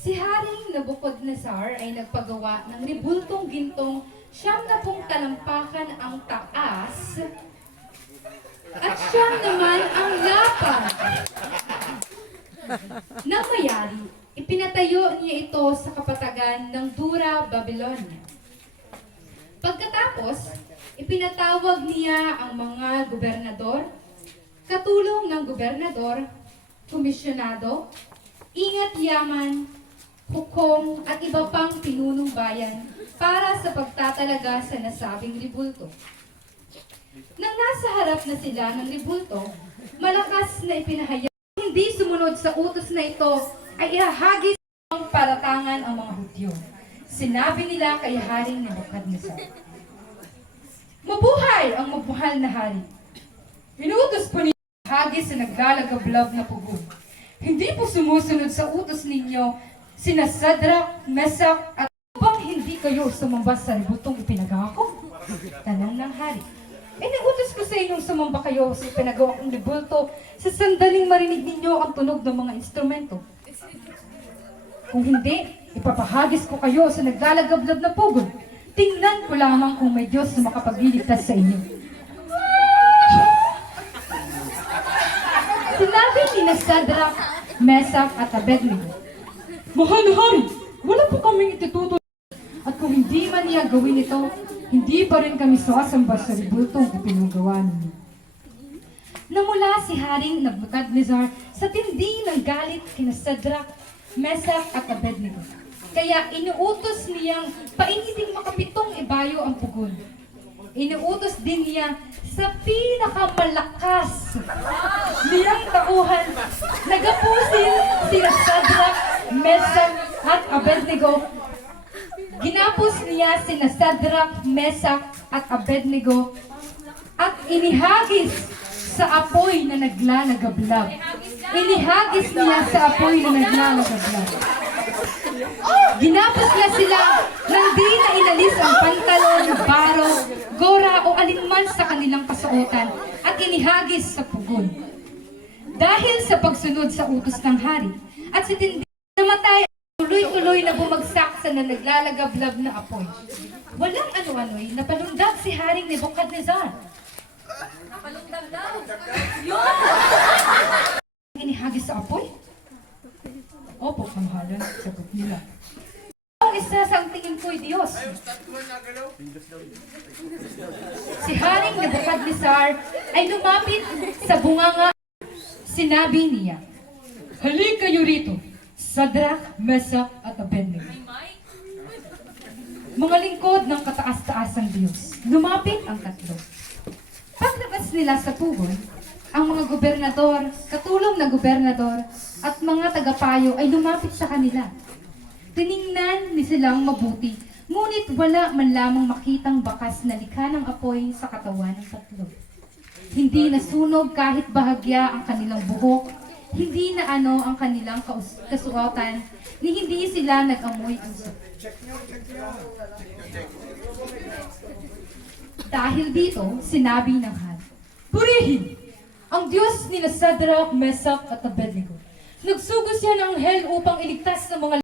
Si Haring Nabucodonosor ay nagpagawa ng ribultong gintong 70 talampakan ang taas at 9 naman ang lapad. Nang mayari, ipinatayo niya ito sa kapatagan ng Dura, Babylonia. Pagkatapos, ipinatawag niya ang mga gobernador, katulong ng gobernador, komisyonado, ingat yaman, hukom at iba pang pinunong bayan para sa pagtatalaga sa nasabing ribulto. Nang nasa harap na sila ng ribulto, malakas na ipinahayag hindi sumunod sa utos na ito ay ihahagis ang paratangan ang mga Hudyo. Sinabi nila kay Haring Nebuchadnezzar, "Mabuhay ang mabuhal na hari! Inuutos po ninyo hagis sa naglalagablab na pugon. Hindi po sumusunod sa utos ninyo sina Sadrach, Mesach at bang hindi kayo sumamba sa ribultong ipinagawa ko?" Tanong ng hari. "Inuutos ko sa inyong sumamba kayo sa ipinagawa kong ribulto sa sandaling marinig ninyo ang tunog ng mga instrumento. Kung hindi, ipapahagis ko kayo sa naglalagablab na pugon. Tingnan ko lamang kung may Diyos na makapagliligtas sa inyo." Sinabi ni Sadrach, Mesach at Abednego, "Mahal na hari, wala po kaming itututo. At kung hindi man niya gawin ito, hindi pa rin kami sasamba sa ribultong ipinagawa ninyo." Namula si Haring Nebuchadnezzar sa tindi ng galit kina Sadrach, Mesach at Abednego. Kaya inuutos niyang painiting makapitong ibayo ang pugon. Inuutos din niya sa pinakamalakas niyang tauhan, nagapusin sina Sadrach, Mesach at Abednego. Ginapos niya sina Sadrach, Mesach at Abednego at inihagis sa apoy na naglalagablab. Inihagis niya sa apoy na naglalagablab. Ginapos niya sila nang di na inalis ang pantalon, baro, gora o alinman sa kanilang kasuotan at inihagis sa pugon. Dahil sa pagsunod sa utos ng hari at si tindi namatay, tuloy-tuloy na bumagsak sa naglalagablab na apoy. Walang ano-ano'y napalundag si Haring Nebuchadnezzar. Napalundag daw. Yun! Inihagis sa apoy? Opo, kamahalan, sagot nila. Ang isa sa tingin ko'y Diyos. Si Haring Nebuchadnezzar ay lumapit sa bunganga. Sinabi niya, "Halika kayo rito, Sadrach, Mesach at Abednego." Mga lingkod ng kataas-taasang Diyos. Lumapit ang tatlo. Paglabas nila sa pugon, ang mga gobernador, katulong na gobernador, at mga tagapayo ay lumapit sa kanila. Tiningnan ni silang mabuti, ngunit wala man lamang makitang bakas na likha ng apoy sa katawan ng tatlo. Hindi nasunog kahit bahagya ang kanilang buhok, hindi na ang kanilang kasuotan, ni hindi sila nag-amoy usok. Dahil dito, sinabi ng hari, "Purihin ang Diyos ni Sadrach, Mesach at Abednego. Nagsugos siya ng anghel upang iligtas ng mga